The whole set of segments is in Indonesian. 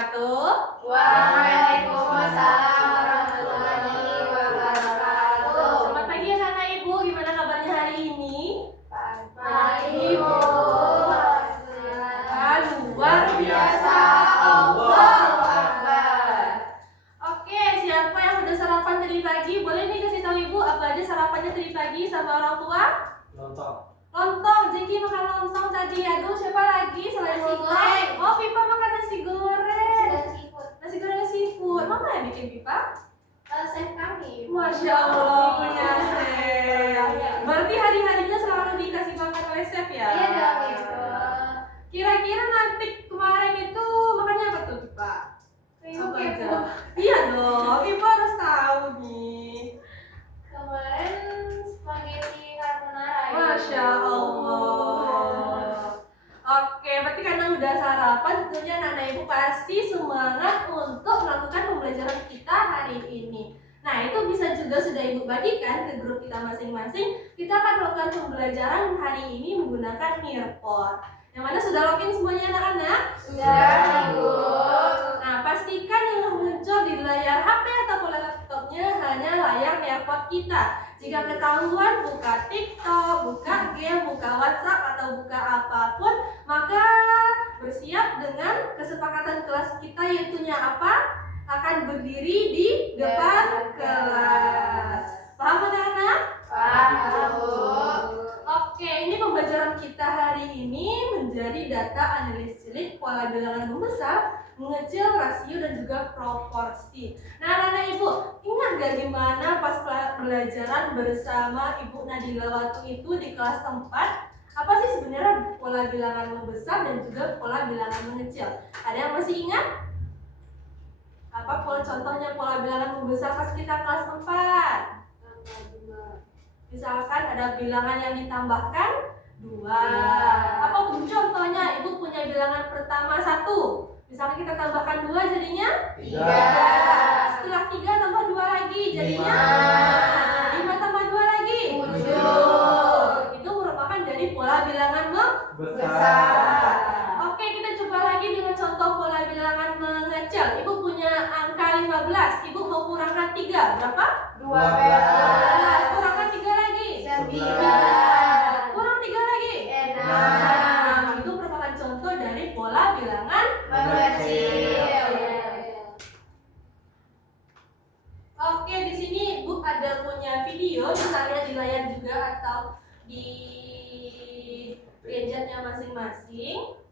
wabarakatuh. Waalaikumsalam warahmatullahi wabarakatuh. Selamat pagi anak-anak ibu, gimana kabarnya hari ini? Pagi Bu. Luar biasa, Allahu Akbar. Oke, siapa yang udah sarapan tadi pagi? Boleh nih kasih tahu ibu apa aja sarapannya tadi pagi sama orang tua? Lontong, Jeki makan lontong tadi. Aduh, siapa lagi selain Nasi lontong? goreng. Oh, Pipa makan nasi goreng. Seafood. Nasi goreng seafood. Mama yang bikin Pipa? Chef kami. Masya Allah, punya chef. Berarti hari-harinya selalu dikasih makan oleh chef ya? Iya dong Ibu. Kira-kira nanti kemarin itu makannya apa tuh, Pipa? Ibu Apa kepo. aja? Iya dong, Pipa harus tahu nih. Kemarin spaghetti carbonara. Ibu. Masya Allah. Oke, berarti karena udah sarapan, tentunya anak-anak ibu pasti semangat untuk melakukan pembelajaran kita hari ini. Nah, itu bisa juga sudah ibu bagikan ke grup kita masing-masing. Kita akan melakukan pembelajaran hari ini menggunakan Nearpod. Yang mana sudah login semuanya anak-anak? Sudah Ibu. Nah, pastikan yang muncul di layar HP atau laptopnya hanya layar Nearpod kita. Jika ketahuan buka TikTok, buka game, buka WhatsApp atau buka apapun, maka bersiap dengan kesepakatan kelas kita yaitunya apa? Akan berdiri di depan kelas. Paham anak-anak? Paham Bu. Oke, ini pembelajaran kita hari ini menjadi data analisis cilik pola bilangan membesar, mengecil, rasio dan juga proporsi. Nah, anak ibu, ingat gak gimana pas pelajaran bersama Ibu Nadila waktu itu di kelas 4? Apa sih sebenarnya pola bilangan membesar dan juga pola bilangan mengecil? Ada yang masih ingat? Apa contohnya pola bilangan membesar pas kita kelas 4? Misalkan ada bilangan yang ditambahkan 2. Apa contohnya? Ibu punya bilangan pertama 1. Misalkan kita tambahkan 2 jadinya 3. Setelah 3 tambah 2 lagi jadinya 5 tambah 2 lagi 7. Itu merupakan dari pola bilangan Besar. Oke, kita coba lagi dengan contoh pola bilangan mengecil. Ibu punya angka 15. Ibu mau kurangkan 3. Berapa? 12. Kurangkan 3 lagi 9. Kurang 3 lagi 6. Itu merupakan contoh dari pola bilangan Mengecil. Oke, di sini Bu ada punya video, bisa lihat di layar juga atau di gadgetnya masing-masing.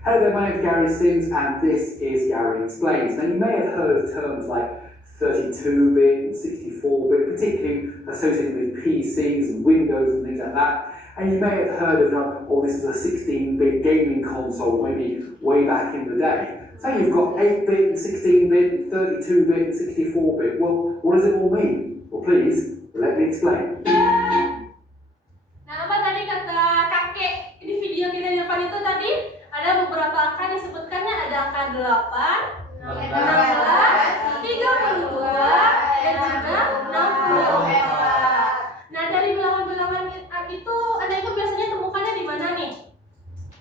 Hello there, my name is Gary Sims and this is Gary Explains. Now you may have heard of terms like 32-bit and 64-bit, particularly associated with PCs and Windows and things like that. And you may have heard of, oh, this is a 16-bit gaming console, maybe way back in the day. So you've got 8-bit and 16-bit and 32-bit and 64-bit. Well, what does it all mean? Well, please, let me explain. Nah, apa tadi kata kakek di video kita di depan itu tadi? Ada beberapa angka disebutkannya, ada angka 8, 16, 32, dan juga 64. Nah, dari bilangan-bilangan itu, Anda itu biasanya temukannya di mana nih?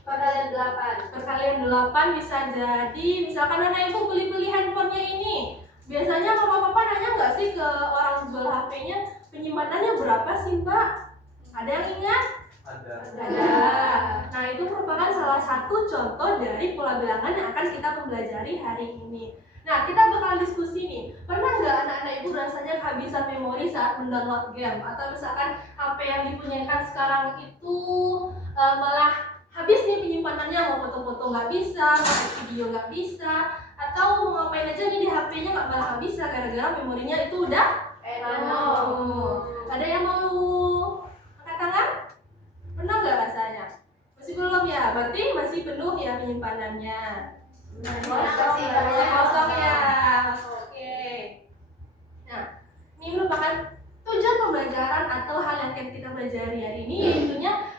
Perkalian 8. Perkalian 8 bisa jadi, misalkan anak ibu beli handphonenya ini, biasanya papa-papa nanya nggak sih ke orang jual HP-nya, penyimpanannya berapa sih Mbak? Ada yang ingat? Ada. Nah, itu merupakan salah satu contoh dari pola bilangan yang akan kita pelajari hari ini. Nah, kita bakal diskusi nih. Pernah nggak anak-anak ibu rasanya kehabisan memori saat mendownload game? Atau misalkan HP yang dipunyakan sekarang itu malah habis nih penyimpanannya, mau foto-foto nggak bisa, mau video nggak bisa, atau mau ngapain aja nih di HP-nya nggak malah nggak bisa gara-gara memorinya itu udah penuh. Ada yang mau angkat tangan? Pernah nggak rasanya? Masih belum ya? Berarti masih penuh ya penyimpanannya. Masih kosong ya. Oke. Nah, ini merupakan tujuan pembelajaran atau hal yang akan kita pelajari hari ini, yaitunya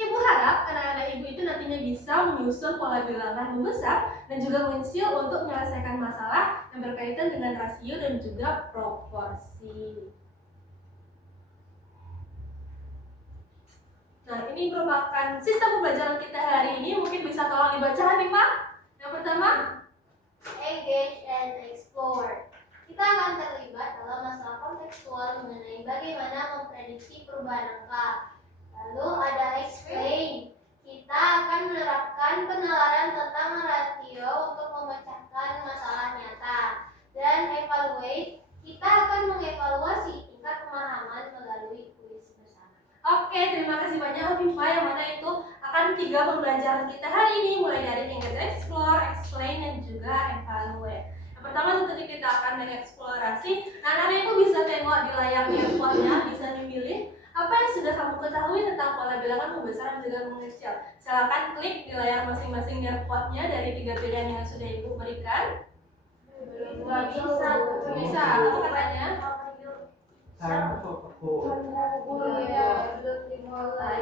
Ibu harap anak-anak ibu itu nantinya bisa menyusun pola bilangan membesar dan juga mengecil untuk menyelesaikan masalah yang berkaitan dengan rasio dan juga proporsi. Nah, ini merupakan sistem pembelajaran kita hari ini. Mungkin bisa tolong dibaca Hanifah. Yang pertama, Engage and explore. Kita akan terlibat dalam masalah kontekstual mengenai bagaimana memprediksi perubahan angka. Lalu ada explain. Kita akan menerapkan penalaran tentang rasio untuk memecahkan masalah nyata. Dan evaluate. Kita akan mengevaluasi tingkat pemahaman melalui kuis bersama. oke, terima kasih banyak Hanifah, yang mana itu akan 3 pembelajaran kita hari ini, mulai dari Engage, Explore, Explain, dan juga Evaluate. Yang pertama tentu kita akan mengeksplorasi. Nah, anak ibu bisa tengok di layar handphonenya, bisa memilih apa yang sudah kamu ketahui tentang pola bilangan pembesaran dan juga mengecil. Silakan klik di layar masing-masing handphonenya dari 3 pilihan yang sudah ibu berikan. Bisa, apa katanya?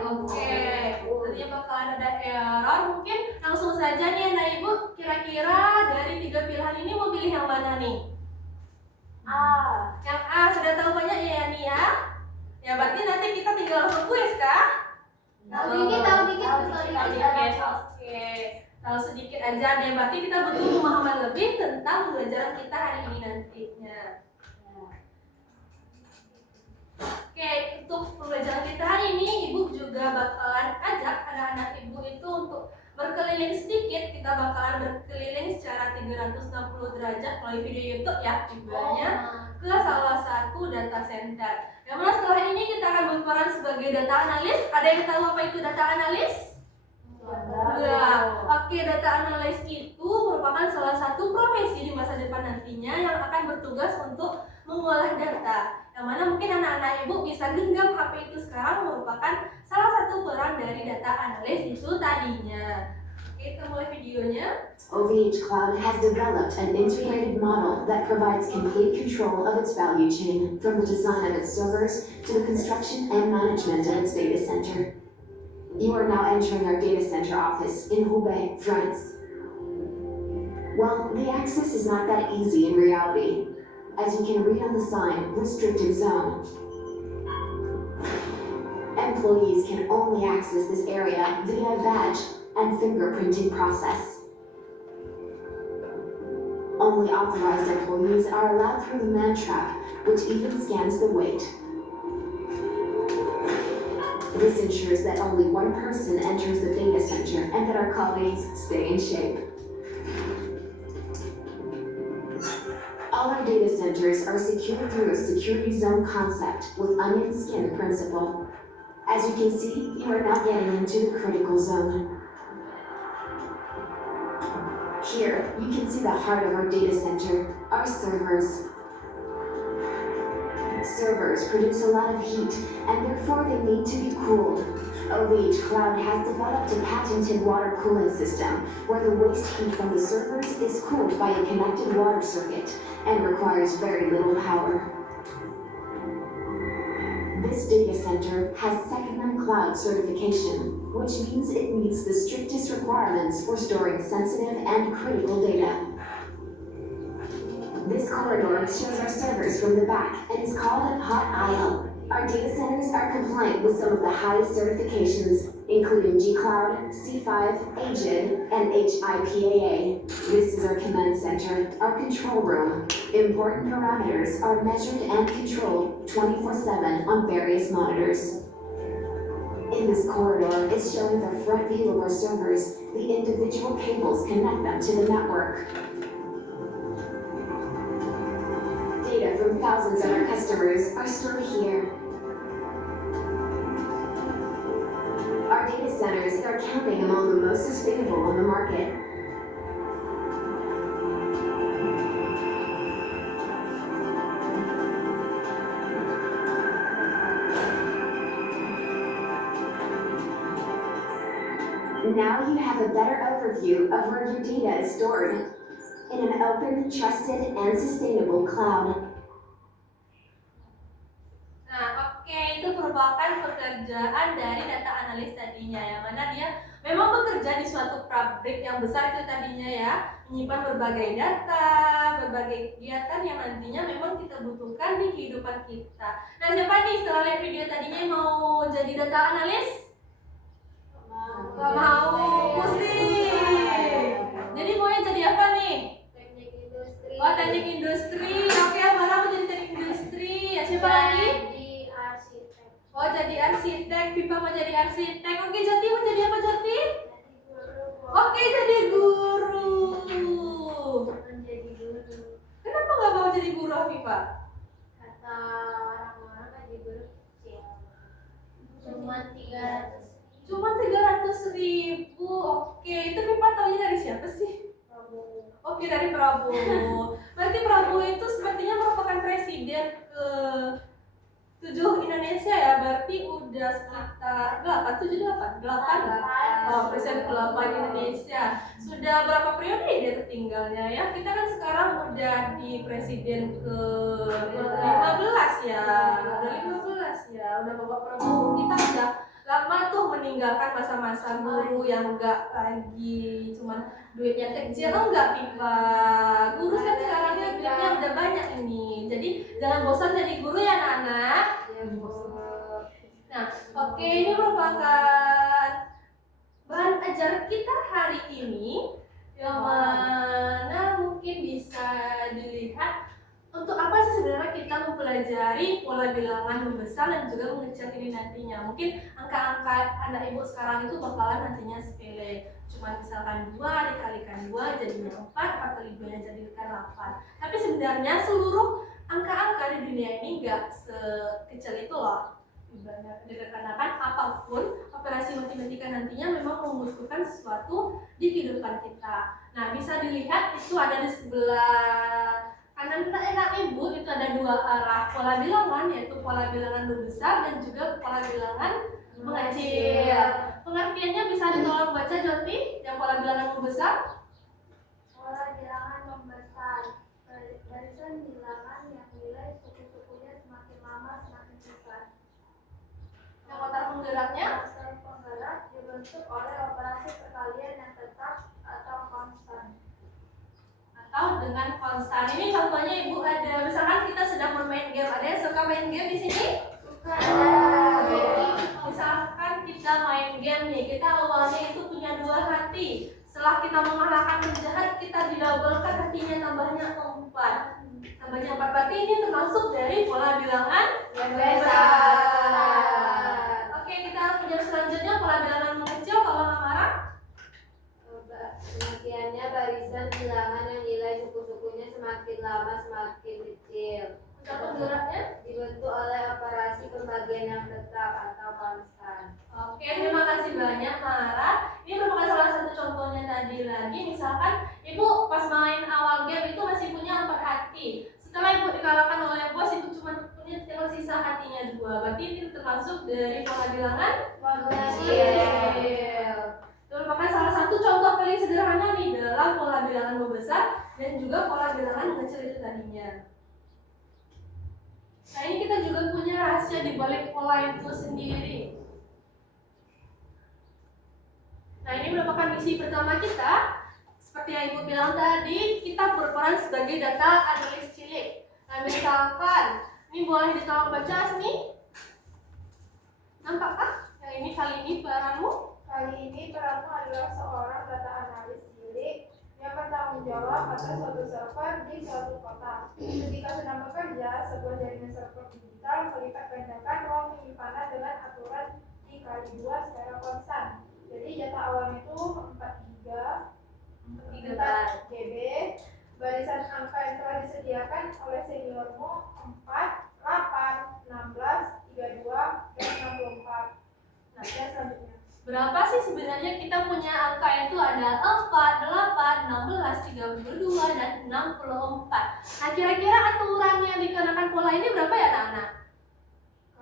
Oke, tentunya bakalan ada error. Mungkin langsung saja nih anak ibu, kira-kira dari 3 pilihan ini mau pilih yang mana nih? Yang A, sudah tahu banyak ya nih ya? Ya berarti nanti kita tinggal langsung kuis kah? Tahu dikit. Oke, tahu sedikit aja deh. Berarti kita butuh pemahaman lebih tentang pembelajaran kita hari ini nantinya. Oke, untuk pembelajaran kita hari ini, ibu juga bakalan ajak anak-anak ibu itu untuk berkeliling sedikit. Kita bakalan berkeliling secara 360 derajat melalui video YouTube ya, ibunya ke salah satu data center. Yang mana setelah ini kita akan berperan sebagai data analis. Ada yang tahu apa itu data analis? Enggak. Oke, data analis itu merupakan salah satu profesi di masa depan nantinya yang akan bertugas untuk mengolah data. Yang mana mungkin anak-anak ibu bisa genggam HP itu sekarang merupakan salah satu peran dari data analis itu tadinya. Oke, kita mulai videonya. OVH Cloud has developed an integrated model that provides complete control of its value chain, from the design of its servers to the construction and management of its data center. You are now entering our data center office in Roubaix, France. Well, the access is not that easy in reality. As you can read on the sign, restricted zone. Employees can only access this area via a badge and fingerprinting process. Only authorized employees are allowed through the man trap, which even scans the weight. This ensures that only one person enters the data center and that our colleagues stay in shape. All our data centers are secured through a security zone concept with onion skin principle. As you can see, you are now getting into the critical zone. Here, you can see the heart of our data center, our servers. Servers produce a lot of heat, and therefore they need to be cooled. OVH Cloud has developed a patented water cooling system, where the waste heat from the servers is cooled by a connected water circuit, and requires very little power. This data center has Second Cloud certification, which means it meets the strictest requirements for storing sensitive and critical data. This corridor shows our servers from the back and is called a hot aisle. Our data centers are compliant with some of the highest certifications, including G-Cloud, C5, AGID, and HIPAA. This is our command center, our control room. Important parameters are measured and controlled 24/7 on various monitors. In this corridor is showing the front view of our servers. The individual cables connect them to the network. Data from thousands of our customers are stored here. Our data centers are counting among the most sustainable on the market. Now you have a better overview of where your data is stored in an open, trusted, and sustainable cloud. Nah, oke, itu merupakan pekerjaan dari data analis tadinya, yang mana dia memang bekerja di suatu pabrik yang besar itu tadinya ya, menyimpan berbagai data, berbagai kegiatan yang nantinya memang kita butuhkan di kehidupan kita. Nah, siapa nih setelah lihat video tadinya yang mau jadi data analis? arsitek. Oke, Jati mau jadi apa, Jati? Jadi guru. Oke, jadi guru. Menjadi guru. Kenapa nggak mau jadi guru, Afifah? Kata orang-orang gaji guru kecil. Cuma 300. Cuma 300.000. Oke, itu Afifah taunya dari siapa sih? Prabowo. Oke, dari Prabowo. Berarti Prabowo itu sepertinya merupakan presiden ke 7 Indonesia ya. Berarti udah sekitar 8. Oh, presiden ke-8 Indonesia. Sudah berapa periode dia tertinggalnya ya? Kita kan sekarang udah di presiden ke-15 ya. Udah 15 ya. Udah Bapak Prabowo. Kita udah lama tuh meninggalkan masa-masa guru yang enggak lagi cuman duitnya kecil. Enggak, Pipa. Guru kan sekarangnya duitnya udah banyak ini. Jadi jangan bosan jadi guru ya, anak-anak. Nah, oke, ini merupakan bahan ajar kita hari ini yang mana mungkin bisa dilihat untuk apa sih sebenarnya kita mempelajari pola bilangan membesar dan juga mengecil ini nantinya. Mungkin angka-angka anak ibu sekarang itu bakalan nantinya sepele. Cuma misalkan 2 dikalikan 2 jadinya 4 kali 2 jadikan 8. Tapi sebenarnya seluruh angka-angka di dunia ini enggak sekecil itu loh. Dikarenakan apapun operasi matematika nantinya memang membutuhkan sesuatu di kehidupan kita. Nah, bisa dilihat itu ada di sebelah kanan anak ibu itu ada 2 arah pola bilangan, yaitu pola bilangan membesar dan juga pola bilangan mengecil. Pengertiannya bisa ditolong baca, Joti, yang pola bilangan membesar. Pola bilangan membesar. Barisan bilangan yang nilai suku-sukunya semakin lama semakin besar. Yang kotak penggeraknya Faktor penggerak dibentuk oleh operasi perkalian yang tetap atau konstan. atau dengan konstan. Ini contohnya ibu ada, misalkan kita sedang bermain game. Ada yang suka main game di sini? Misalkan kita main game nih, kita awalnya itu punya 2 hati. Setelah kita mengalahkan penjahat, kita didabelkan hatinya, tambahnya 4. Tambahnya 4 berarti ini termasuk dari pola bilangan yang besar. Oke, kita punya selanjutnya pola bilangan mengecil. Kalau nggak marah, Pengertiannya barisan bilangan yang nilai suku-sukunya semakin lama semakin kecil. kita penggeraknya. Dibentuk oleh operasi pembagian yang tetap atau konstan. Oke, terima kasih banyak Mara. Ini merupakan salah satu contohnya tadi lagi. Misalkan ibu pas main awal game itu masih punya 4 hati. Setelah ibu dikalahkan oleh bos, ibu cuma punya tinggal sisa hatinya 2. Berarti ini termasuk dari pola bilangan mengecil. Itu merupakan salah satu contoh paling sederhana nih dalam pola bilangan membesar dan juga pola bilangan mengecil itu tadinya. Nah, ini kita juga punya rahasia di balik pola itu sendiri. Nah, ini merupakan misi pertama kita. Seperti yang ibu bilang tadi, kita berperan sebagai data analis cilik. Nah, misalkan, ini boleh ditolong baca Asmi? Nampakkah? Yang ini kali ini peranmu? Kali ini peranmu adalah seorang data analis cilik yang bertanggung jawab atas suatu server di suatu kota. Ketika sedang bekerja, sebuah jaringan server digital melipat gandakan ruang penyimpanan dengan aturan dikali 2 secara konstan. Jadi data awalnya itu 4 GB, barisan angka yang telah disediakan oleh seniormu 4, 8, 16, 32, dan 64. Nah, dan selanjutnya. Berapa sih sebenarnya kita punya angka itu ada 4, 8, 16, 32, dan 64. Nah, kira-kira aturan yang dikenakan pola ini berapa ya anak-anak?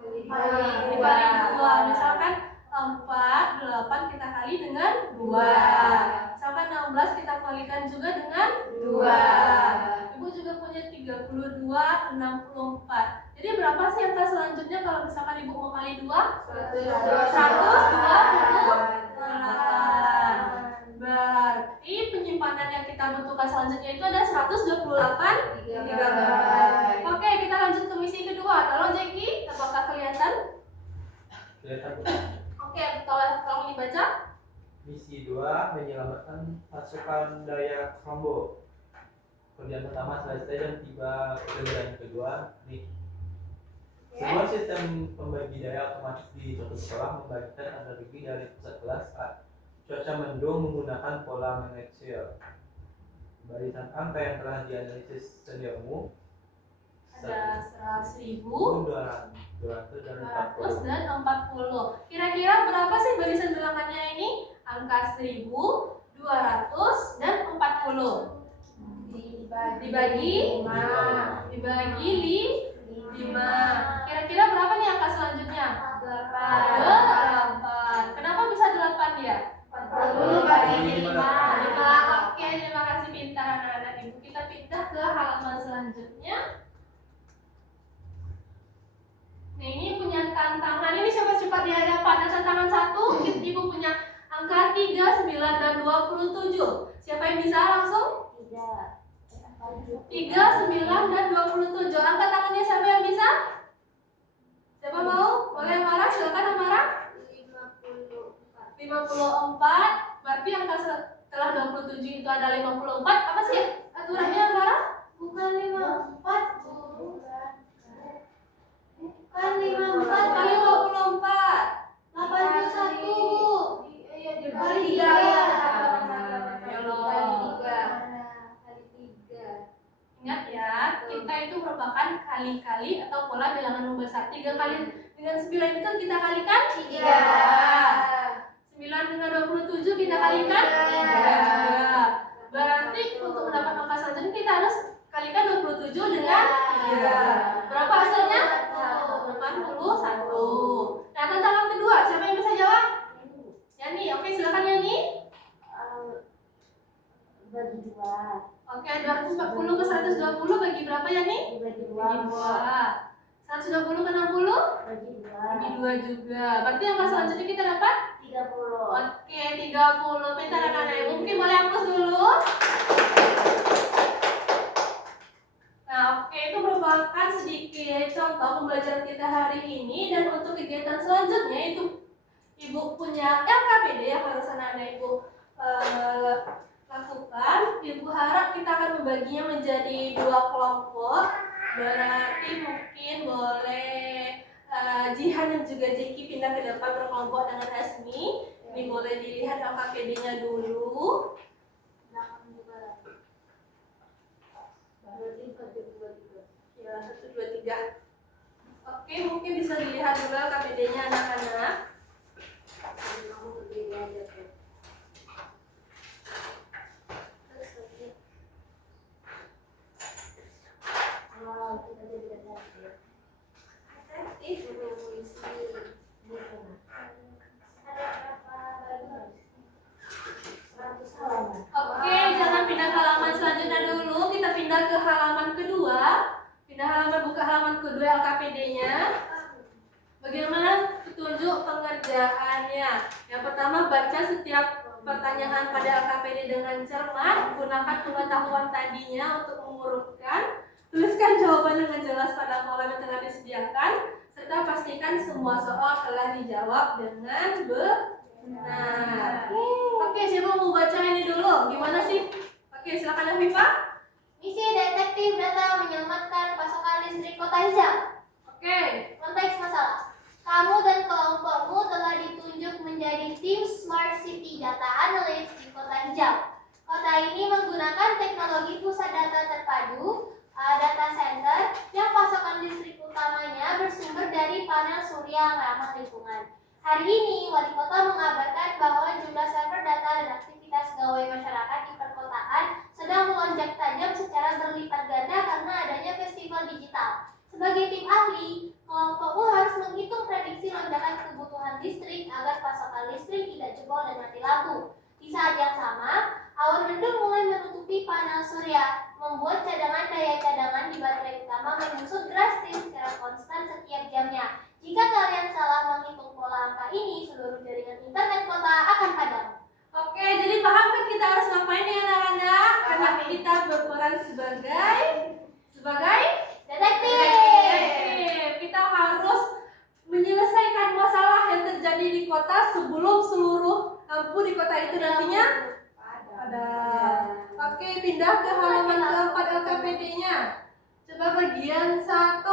Dikali 2. Misalkan 4, 8 kita kali dengan 2. Misalkan 16 kita kalikan juga dengan 2. Ibu juga punya 32, 64. Jadi berapa sih angka selanjutnya kalau misalkan ibu mau kali 2? 128. Berarti penyimpanan yang kita butuhkan selanjutnya itu ada 128 GB. Oke, kita lanjut ke misi kedua. Tolong Jeki, apakah kelihatan? Kelihatan. Oke, tolong dibaca. Misi 2 menyelamatkan pasukan Dayak Rombo. Kemudian pertama selesai dan tiba kemudian kedua nih. Sebuah sistem pembagi daya otomatis di suatu sekolah membagikan energi dari pusat kelas saat cuaca mendung menggunakan pola Maxwell. Barisan angka yang telah dianalisis seniormu Ada 100.000, 240. 100 dan 40. Kira-kira berapa sih barisan bilangannya ini? Angka 1000, 200 dan 40. Dibagi 5. Kira-kira berapa nih angka selanjutnya? 8. Kenapa bisa 8 ya? 40 bagi 5. Oke, terima kasih pintar anak-anak ibu. Kita pindah ke halaman selanjutnya. Nah, ini punya tantangan. Ini siapa cepat di hadapan? Ada tantangan 1. Ibu punya angka 3, 9 dan 27. Siapa yang bisa langsung? 3, 9 dan 27. Angkat tangannya siapa yang bisa? Siapa mau? Boleh Amara? Silakan Amara. 54. Berarti angka setelah 27 itu ada 54. Apa sih aturannya Amara? Bukan 54, Bu. Bukan 54, Kali 54. 81. Kali 3 tiga. ya. Ingat ya, kita itu merupakan kali-kali atau pola bilangan membesar. 3 kali dengan 9 itu kita kalikan 3. 9 dengan 27 kita kalikan 3 juga. Berarti untuk mendapat angka selanjutnya kita harus kalikan 27 dengan 3. Berapa hasilnya? 81. Nah, tantangan kedua, siapa yang bisa jawab? Yani, oke silakan Yani. Bagi 2. Oke, 240 ke 120 bagi berapa Yani? Bagi Bagi 2. 120 ke 60? Bagi Bagi 2 juga. Berarti angka selanjutnya kita dapat 30. Oke, 30. Pintar anak-anak ibu. Mungkin boleh hapus dulu. Nah, oke, itu merupakan sedikit contoh pembelajaran kita hari ini. Dan untuk kegiatan selanjutnya itu ibu punya LKPD yang harus anak-anak ibu lakukan. Ibu harap kita akan membaginya menjadi 2 kelompok. Berarti mungkin boleh Jihan dan juga Jeki pindah ke depan berkelompok dengan Esmi. Ini boleh dilihat LKPD-nya dulu. Ya, 1, 2, 3. Oke, mungkin bisa dilihat dulu LKPD-nya anak-anak. Oke, jangan pindah ke halaman selanjutnya dulu. Kita pindah ke halaman kedua. Pindah halaman, buka halaman kedua LKPD-nya. Bagaimana petunjuk pengerjaannya? Yang pertama, baca setiap pertanyaan pada LKPD dengan cermat. Gunakan pengetahuan tadinya untuk mengurutkan. Tuliskan jawaban dengan jelas pada kolom yang telah disediakan. Serta pastikan semua soal telah dijawab dengan benar. Oke, siapa mau baca ini dulu? Gimana sih? Oke, silakan Afifah. Misi detektif data menyelamatkan pasokan listrik kota hijau. Oke. Konteks masalah. Kamu dan kelompokmu telah ditunjuk menjadi tim Smart City Data Analyst di kota hijau. Kota ini menggunakan teknologi pusat data terpadu, data center, yang pasokan listrik utamanya bersumber dari panel surya yang ramah lingkungan. Hari ini, Wali Kota mengabarkan bahwa jumlah server data dan aktivitas gawai masyarakat di perkotaan sedang melonjak tajam secara berlipat ganda karena adanya festival digital. Sebagai tim ahli, kelompokmu harus menghitung prediksi lonjakan kebutuhan listrik agar pasokan listrik tidak jebol dan mati lampu. Di saat yang sama, awan mendung mulai menutupi panel surya, membuat cadangan daya cadangan di baterai utama menyusut drastis secara konstan setiap jamnya. Jika kalian salah menghitung pola angka ini, seluruh jaringan internet kota akan padam. Oke, jadi paham kan kita harus ngapain ya anak-anak? Karena kita berperan sebagai detektif. Kita harus menyelesaikan masalah yang terjadi di kota sebelum seluruh lampu di kota itu nantinya padam. Oke, pindah ke halaman keempat LKPD-nya. Coba bagian 1.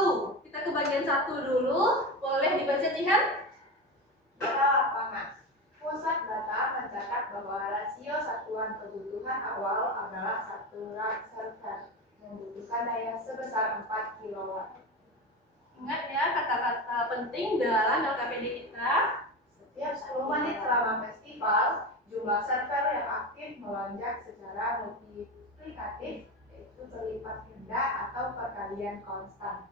Kita ke bagian 1 dulu. Boleh dibaca Jihan? Data lapangan. Pusat data mencatat bahwa rasio satuan kebutuhan awal adalah satu rak server membutuhkan daya sebesar 4 kW. Ingat ya kata-kata penting dalam LKPD kita. Setiap 10 menit selama festival, jumlah server yang aktif melonjak secara multiplikatif, yaitu berlipat ganda atau perkalian konstan.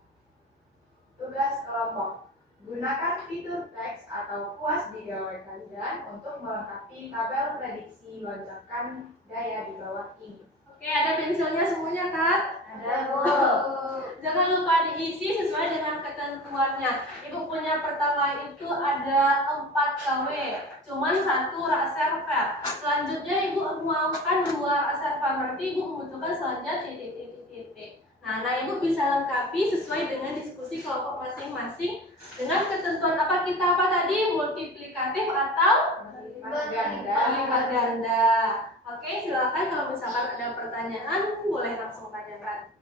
Tugas kelompok. Gunakan fitur teks atau kuas di gawai kalian untuk melengkapi tabel prediksi lonjakan daya di bawah ini. Oke, ada pensilnya semuanya kan? Ada, Bu. Jangan lupa diisi sesuai dengan ketentuannya. Ibu punya pertama itu ada 4 kW, cuman 1 rak server. Selanjutnya ibu maukan 2 rak server, berarti ibu membutuhkan selanjutnya titik. Nah, ibu bisa lengkapi sesuai dengan diskusi kelompok masing-masing dengan ketentuan kita tadi, multiplikatif atau berlipat ganda. Oke, silakan kalau misalkan ada pertanyaan boleh langsung tanyakan.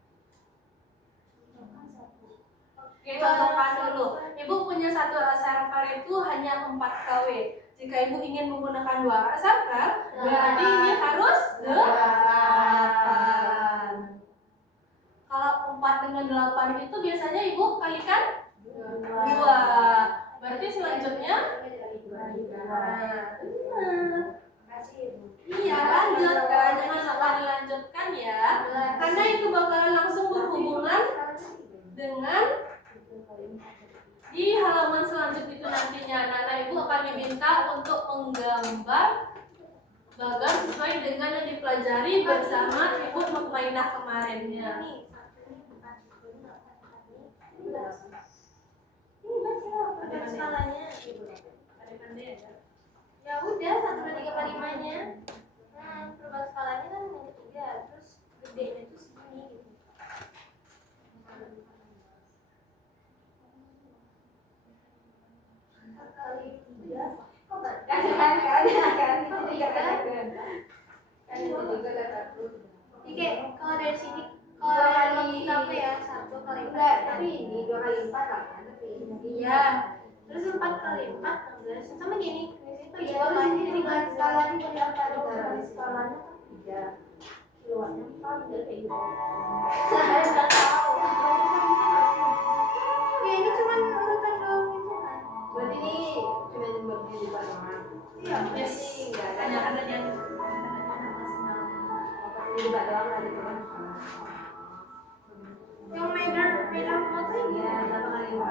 Oke, contohkan dulu. Ibu punya 1 rak server itu hanya 4 kW. Jika ibu ingin menggunakan 2 rak server, berarti ini harus 8. Kalau 4 dengan 8 itu biasanya ibu kalikan 2. Berarti selanjutnya iya, lanjutkan, jangan lupa dilanjutkan ya. Karena itu bakalan langsung berhubungan dengan di halaman selanjutnya itu nantinya. Nah, ibu akan diminta untuk menggambar bagan sesuai dengan yang dipelajari bersama ibu Mukmainah kemarinnya. Ada skalanya. Ya udah 1, 2, 3, 4, 5-nya. Perubahan skalanya kan yang ketiga, terus gedenya itu segini gitu. Kali 3. Kok kan itu 3 kan itu juga dapat. Oke, kalau dari sini kalau dari kita apa ya 1 kali 4 tapi ini 2 kali 4 lah kan. Iya. Terus 4 kali 4 16 sama gini. Di situ ya kan ini dengan skalanya berapa? Skalanya kan 3. Kiloannya 4 kayak gitu. Saya enggak tahu. Ya ini cuma urutan doang itu kan. Berarti ini cuma buat dilipat doang. Iya, Yes. Tanyakan aja yang dilipat doang ada doang. Yang meter foto ini ya 8 kali 4.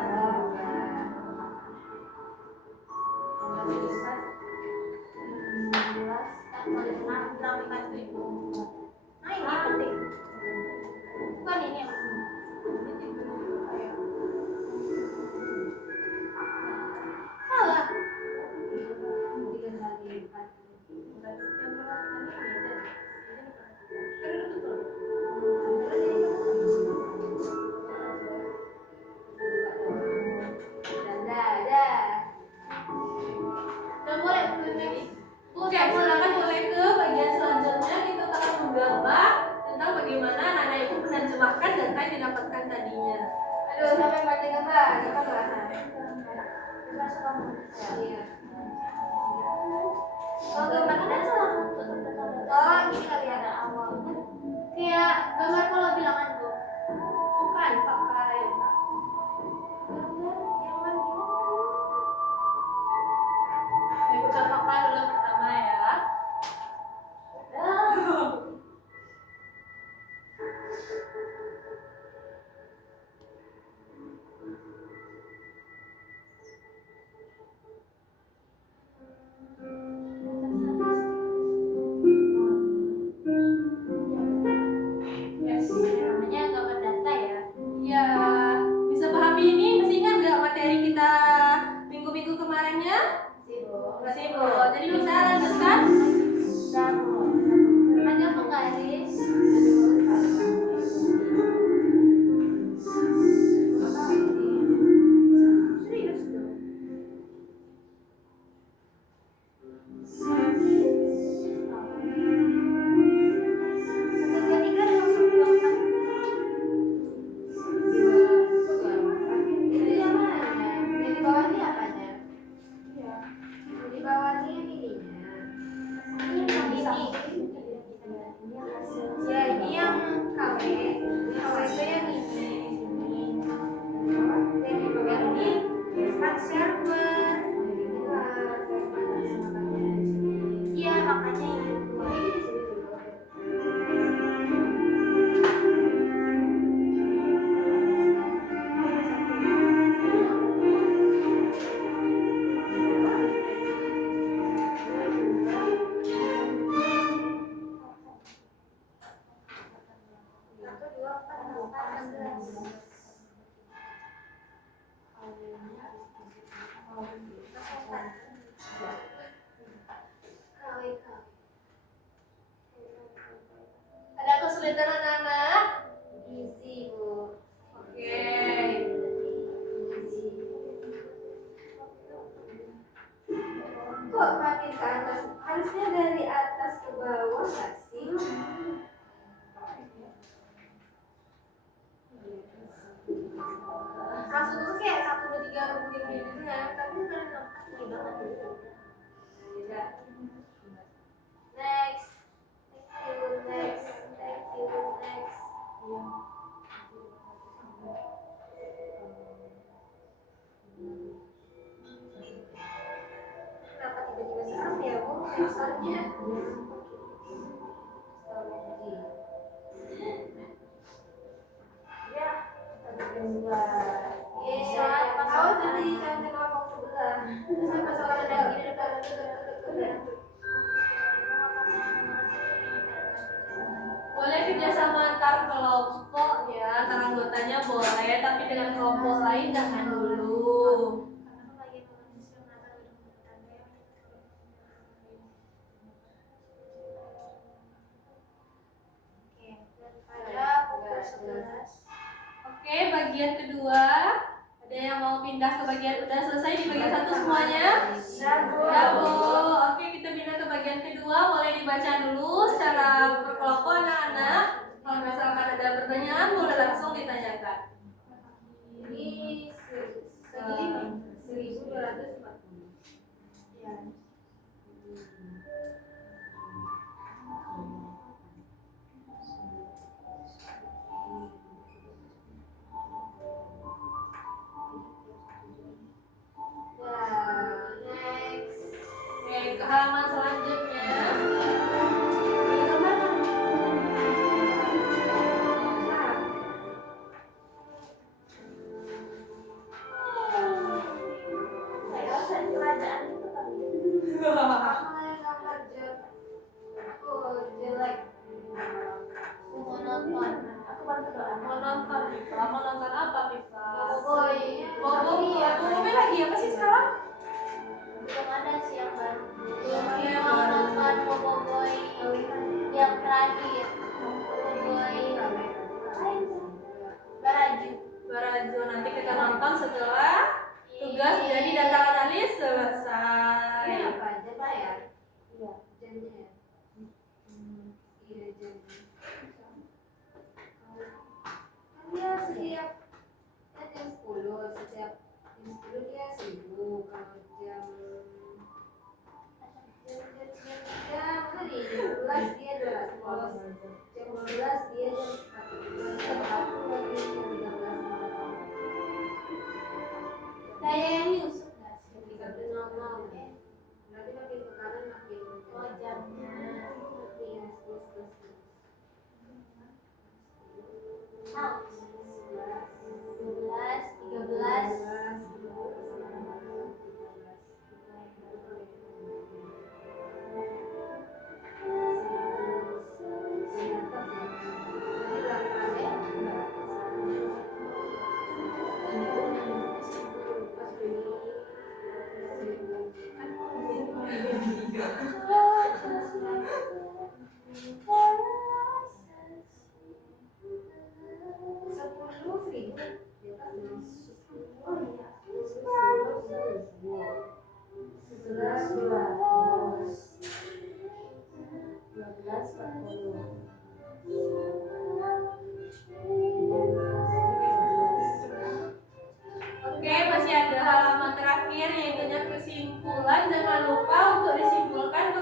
Nah ini penting. Bukan ini yang salah. 3 kali 4. Oke, silakan boleh ke bagian selanjutnya. Kita akan menggambar tentang bagaimana anak ibu menerjemahkan data yang didapatkan tadinya. Aduh, sampai pada gambar, kita bahas. Iya. Kalau gambar kan ada salah satu. Oh, gini kali ya ada awalnya. Kayak gambar kalau bilangan tuh. Bukan pakai Gambar yang mana gimana? ibu contohkan dulu pertama ya. makanya ini keluar di sini dulu. Satu, dua, empat, delapan, 16. Ada kesulitan anak-anak? Easy, Bu. Oke. Kok makin ke atas? Harusnya dari atas ke bawah nggak sih? Langsung tuh kayak 1, 2, 3 begini ya, tapi kan ini banget gitu. Ya. Next. Thank you, next. Thank you, next. Kenapa tiba-tiba serem ya, Bu? Sensornya. Ya. Iya, awas nanti jangan kena kelompok sebelah. Saya masalah ada gini dekat. Boleh kerjasama antar kelompok ya, antar anggotanya boleh, tapi dengan kelompok lain jangan dulu. Pada pukul 11. Oke, bagian kedua. Ada yang mau pindah ke bagian, udah selesai di bagian 1 semuanya? Ya, Bu. Oke, kita pindah ke bagian kedua. Boleh dibaca dulu secara berkelompok anak-anak. Kalau misalkan ada pertanyaan, boleh langsung ditanyakan. Ini segini 1240. Ya. Next. Oke, ke halaman selanjutnya. Jelek. Mau nonton. Aku bantu doa. Mau nonton Pipa? Mau nonton apa Pipa? Boy. Bobo, Bobo lagi apa sih sekarang? Belum ada sih yang baru. Iya, Mau baru. nonton Bobo Boy yang terakhir. Bobo Boy. Baraju. Baraju, nanti kita nonton setelah tugas jadi data analis selesai. Ini apa aja, Pak ya? Iya. Jamnya ya? Iya, jamnya. Kan dia setiap jam 10, setiap jam 10 dia 1.000. Kalau jam tadi jam 11 dia 200. Jam 12 dia jam 40. Jam 1 lagi jam 13. Daya yang nyusup nggak sih? 13.00. Nanti makin ke kanan makin Oh, jamnya. iya, 11. Mau. 12, 13. Oke, masih ada halaman terakhir yaitu kesimpulan. Jangan lupa untuk disimpulkan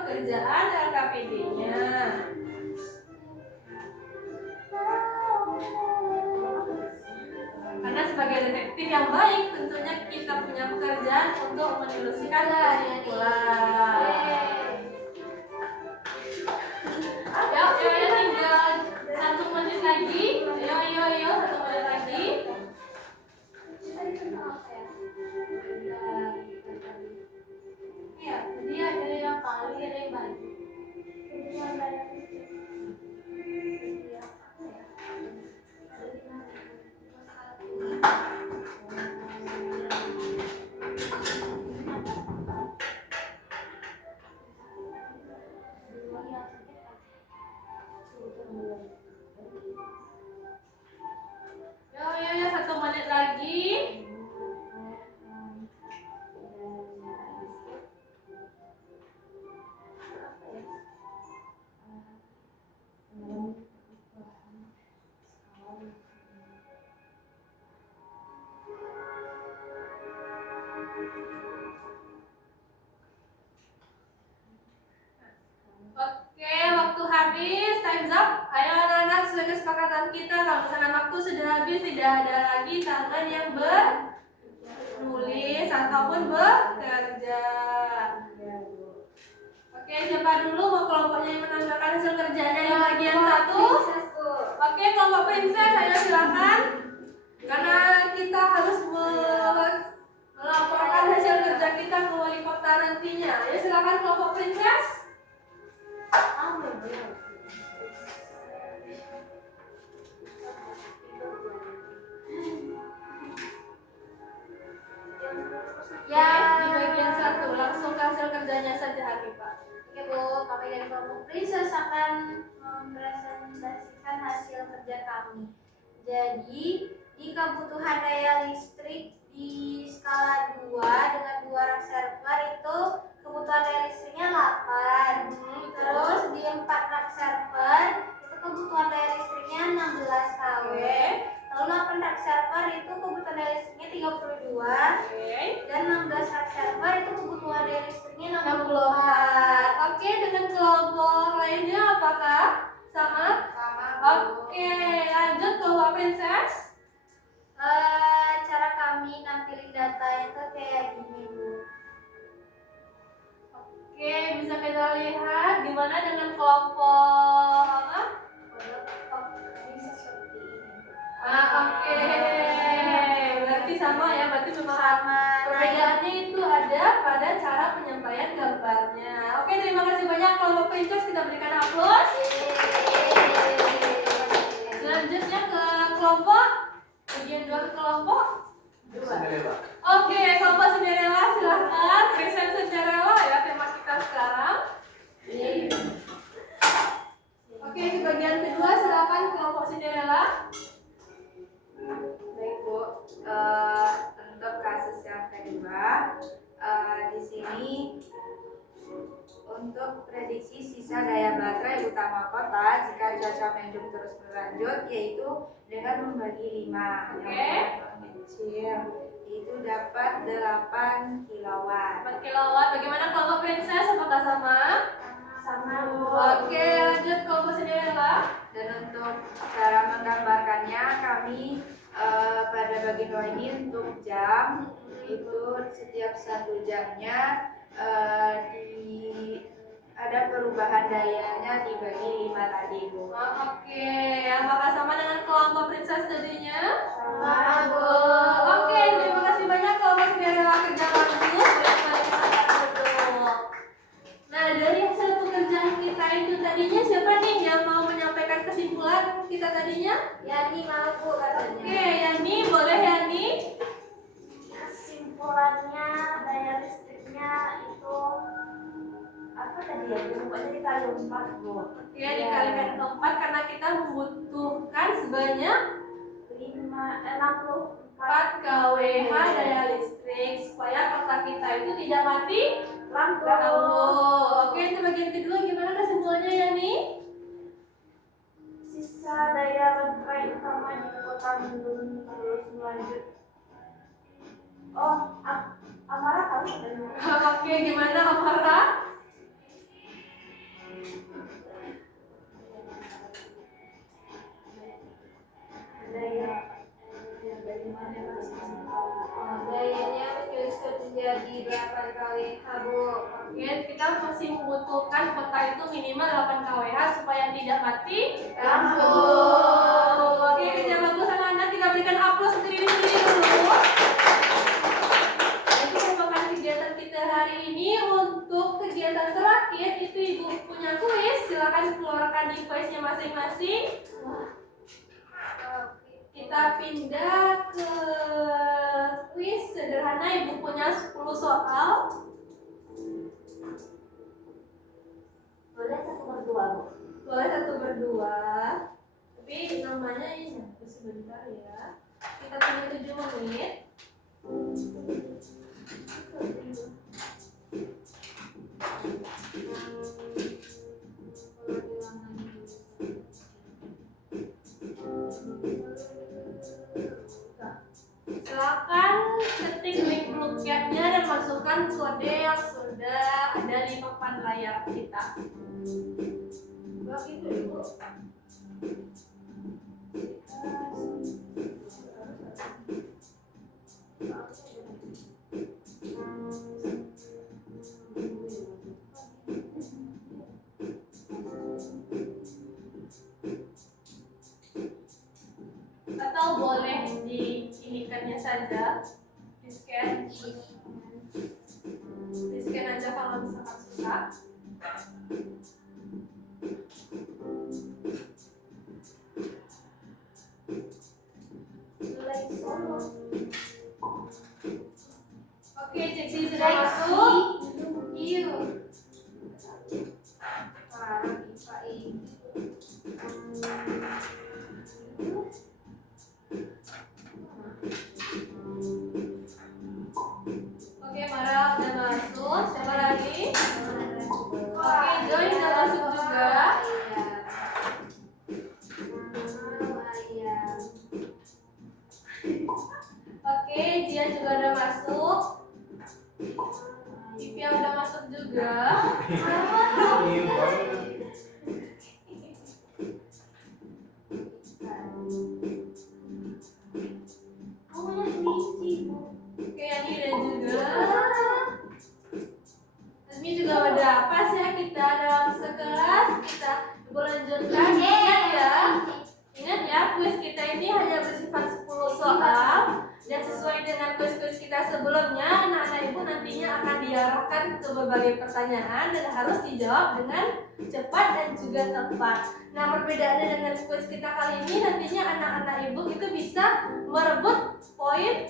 Oke, waktu habis, time's up. Ayo anak-anak, sesuai kesepakatan kita, kalau misalnya waktu sudah habis, tidak ada lagi tangan yang menulis ataupun bekerja. Oke, siapa dulu mau kelompoknya yang menampilkan hasil kerjanya di bagian 1? Oke, kelompok princess, ayo silakan. Karena kita harus melaporkan hasil kerja kita ke wali kota nantinya. Ayo silakan kelompok princess. Ya, Di bagian 1, langsung ke hasil kerjanya saja Hanifah. Oke Bu, kami dari kelompok Princess akan mempresentasikan hasil kerja kami. Jadi, di kebutuhan daya listrik di skala 2 dengan 2 rak server itu kebutuhan daya listriknya 8. Terus di 4 rak server itu kebutuhan daya listriknya 16 kW. Lalu 8 rak server itu kebutuhan daya listriknya 32. Dan 16 rak server itu kebutuhan daya listriknya 64. Oke, dengan kelompok lainnya apakah sama? Oke, lanjut kelompok princess. Cara kami nampilin data itu kayak gini Bu. Oke, bisa kita lihat gimana dengan kelompok apa? Bisa seperti ini Bu. Oke. Berarti sama ya, berarti memang Sama. perbedaannya itu ada pada cara penyampaian gambarnya. Oke, terima kasih banyak kelompok princess, kita berikan aplaus. Selanjutnya ke kelompok bagian 2 kelompok. Cinderella. Oke, kelompok Cinderella silahkan present Cinderella ya tema kita sekarang. Oke, di bagian kedua silakan kelompok Cinderella. Baik Bu, untuk kasus yang kedua, di sini untuk prediksi sisa daya baterai utama kota jika cuaca mendung terus berlanjut, yaitu dengan membagi 5. Oke. Yang paling kecil itu dapat 8 kilowatt. 4 kilowatt. Bagaimana kelompok princess? Apakah sama? Sama Bu. Oke, lanjut kelompok Cinderella. Dan untuk cara menggambarkannya kami pada bagian bawah ini untuk jam itu setiap 1 jamnya ada perubahan dayanya dibagi 5 tadi Bu. Oke, apakah sama dengan kelompok princess tadinya? Sama Bu. Oke, terima kasih banyak kelompok Cinderella, kerja bagus. Baik-baik, sangat betul. Nah, dari hasil pekerjaan kita itu tadinya siapa nih yang mau menyampaikan kesimpulan kita tadinya? Yani mau Bu katanya. Oke, Yani, boleh Yani? Kesimpulannya daya listriknya itu apa tadi ya? Pokoknya dikali 4 Bu. Oke, dikalikan 4 karena kita membutuhkan sebanyak 4 kWh daya listrik supaya kota kita itu tidak mati lampu. Oke, itu bagian kedua gimana kesimpulannya Yani? Sisa daya baterai utama di kota Bandung terus melanjut. Oh, Amara tahu sebenarnya. Oke, gimana Amara? Dayanya menjadi 8 kali Bu. Oke, kita masih membutuhkan kota itu minimal 8 kWh supaya tidak mati lampu. Oke, kerja bagus anak-anak, kita berikan aplaus untuk diri sendiri dulu. Itu merupakan kegiatan kita hari ini. Untuk kegiatan terakhir itu Ibu punya kuis, silakan keluarkan di kuisnya masing-masing. Kita pindah ke kuis sederhana. Ibu punya 10 soal. Boleh 1/2 Bu. Boleh 1/2. Tapi namanya ini sebentar ya. Kita punya 7 menit. Silakan ketik link bootcamp-nya dan masukkan kode yang sudah ada di papan layar. layar kita. Begitu Ibu. Atau boleh diinikannya saja, di scan aja kalau misalkan susah. Oke, Jeksi sudah masuk. Oke, Mara udah masuk. Siapa lagi? Oke, Joy udah masuk juga. Oke, Jian juga udah masuk. Ipia udah masuk juga. Iya banget. Oke, Yani udah juga. Azmi juga udah. Pas ya kita dalam sekelas, kita melanjutkan. Ingat ya, kuis kita ini hanya bersifat 10 soal. Dan sesuai dengan kuis-kuis kita sebelumnya, anak-anak ibu nantinya akan diarahkan ke berbagai pertanyaan dan harus dijawab dengan cepat dan juga tepat. Nah, perbedaannya dengan kuis kita kali ini, nantinya anak-anak ibu itu bisa merebut poin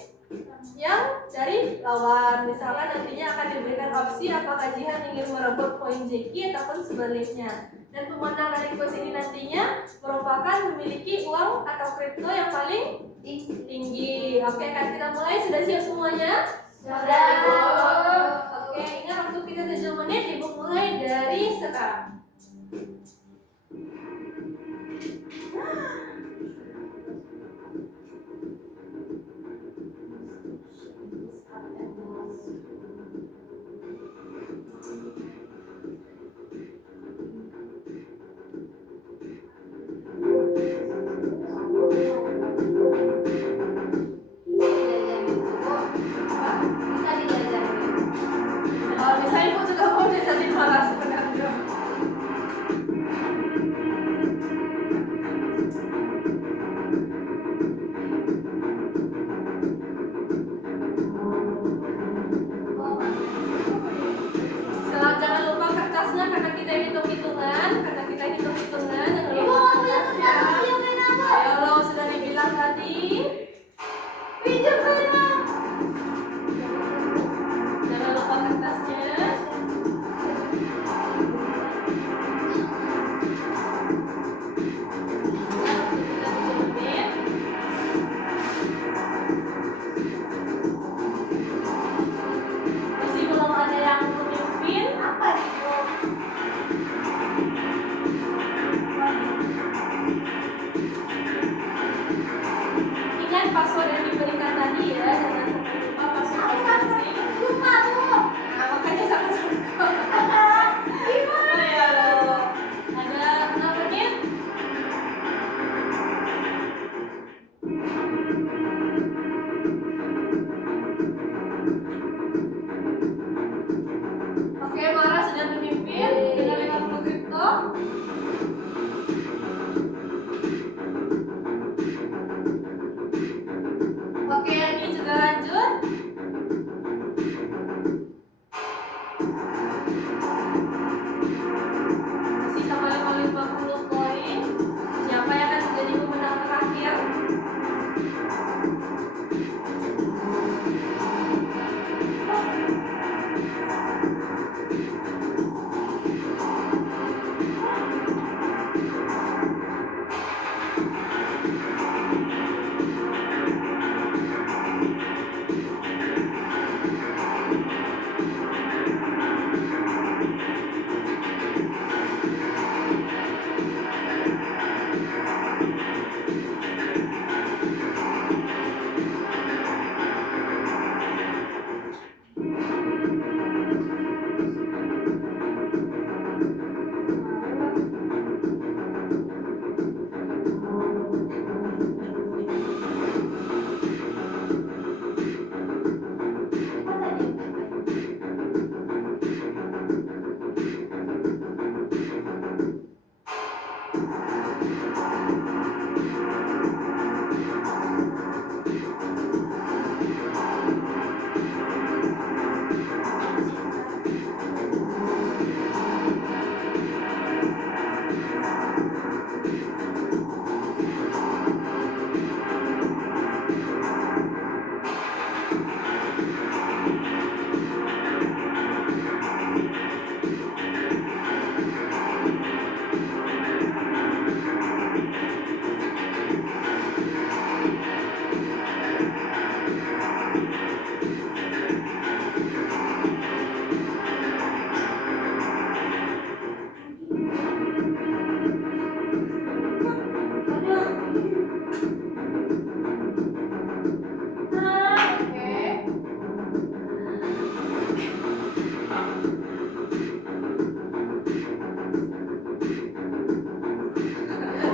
yang dari lawan. Misalkan nantinya akan diberikan opsi apakah Jihan ingin merebut poin Jeki ataupun sebaliknya. Dan pemenang dari kuis ini nantinya merupakan memiliki uang atau kripto yang paling tinggi. Oke, kan kita mulai. Sudah siap semuanya? Sudah, Ibu. Oke, ingat waktu kita 7 menit, Ibu mulai dari sekarang. Oh, bisa Ibu juga mau jadi malas sebenarnya.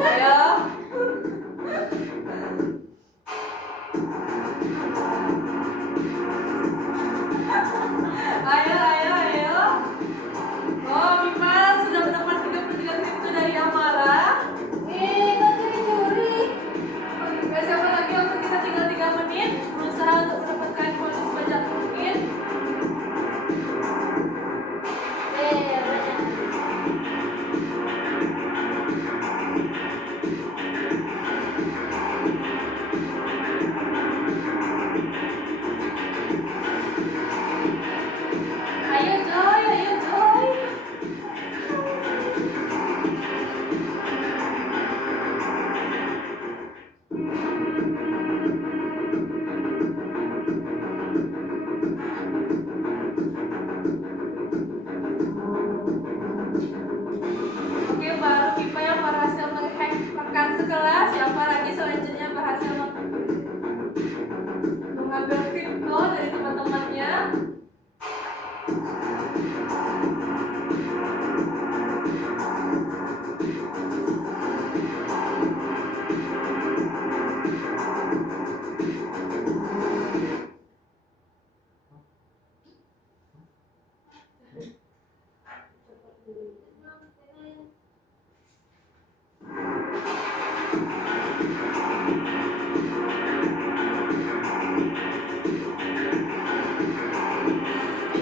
Ayo. Oh, Mima sudah mendapat 33 kripto dari Amara. Kok curi-curi? Oke, siapa lagi? Waktu kita tinggal 3 menit. Berusaha untuk mendapatkan poin sebanyak mungkin. Banyak. Ayo Joy. Oke, baru Pipa yang berhasil menghack rekan sekelas. Siapa lagi selanjutnya berhasil mengambil kripto dari teman-temannya?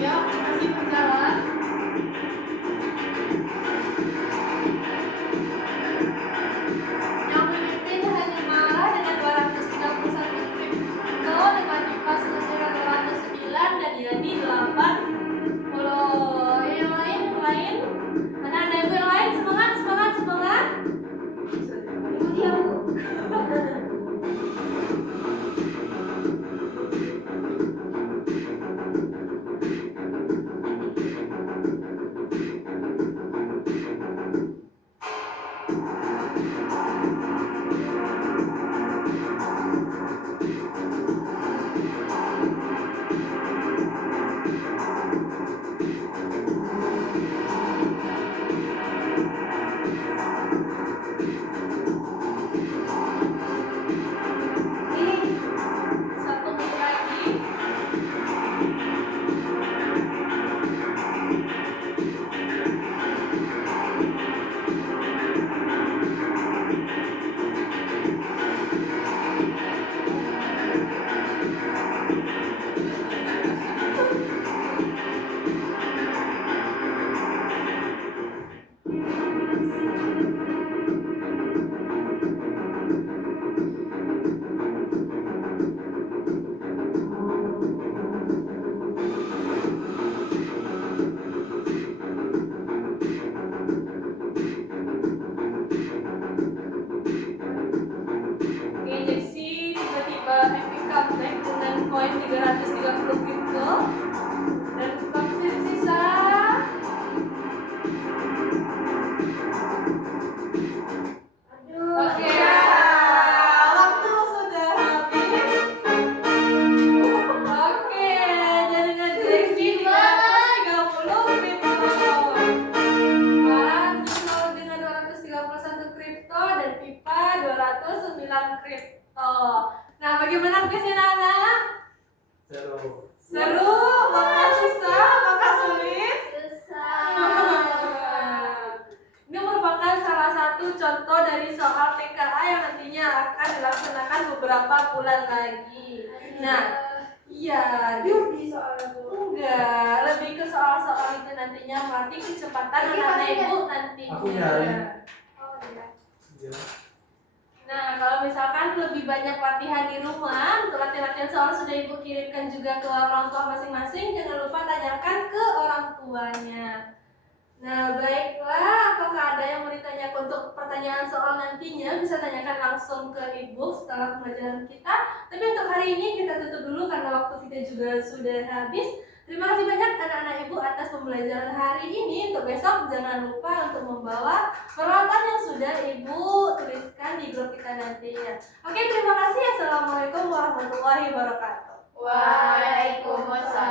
Ayo, masih berjalan. Yang memimpin hanya Mara dengan 231 kripto, dengan Dipa selanjutnya 209 dan Yani 80. Yang lain? Mana ada ibu yang lain? Semangat. Ikuti aku. Satu menit lagi. Oke, Jaxi tiba-tiba epic comeback dengan poin 330 kripto dan waktu tersisa. Oke, waktu sudah habis. Oke, dan dengan Jaxi 330 kripto. Mara dengan 231 kripto dan Pipa 209 kripto. Nah, bagaimana kuisnya anak-anak? Seru? Apakah susah? Apakah sulit? Ini merupakan salah satu contoh dari soal TKA yang nantinya akan dilaksanakan beberapa bulan lagi. Nah, iya, Di soal itu. enggak, lebih ke soal-soal itu nantinya melatih kecepatan anak-anak ibu nantinya. Aku nyari. Oh iya. Iya. Nah, kalau misalkan lebih banyak latihan di rumah, untuk latihan-latihan soal sudah ibu kirimkan juga ke orang tua masing-masing. Jangan lupa tanyakan ke orang tuanya. Nah, baiklah, apakah ada yang mau ditanyakan untuk pertanyaan soal nantinya? Bisa tanyakan langsung ke ibu setelah pembelajaran kita. Tapi untuk hari ini kita tutup dulu karena waktu kita juga sudah habis. Terima kasih banyak anak-anak ibu atas pembelajaran hari ini. Untuk besok jangan lupa untuk membawa peralatan yang sudah ibu tuliskan di grup kita nantinya. Oke, terima kasih. Assalamualaikum warahmatullahi wabarakatuh. Waalaikumsalam.